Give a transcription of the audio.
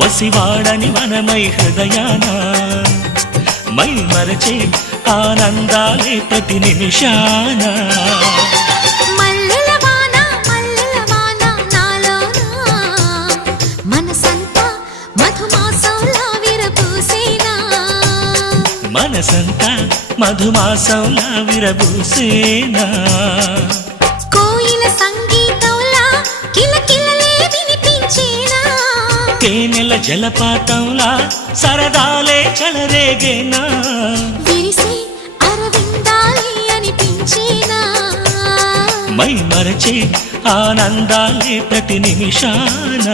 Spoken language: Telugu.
పసివాడని మనమై హృదయాన మై మరచే ఆనందాలే ప్రతి నిమిషాన. మనసంతా మధుమాసంలా విరబూసేనా. మనసంతా మధుమాసంలా విరబూసేనా. కోయిల సంగీతంలా తేనెల జలపాతంలా సరదాలే చెలరేగేనా? విరిసే అరవిందాలే అనిపించేనా? మై మరచే ఆనందాలే ప్రతి నిమిషాన?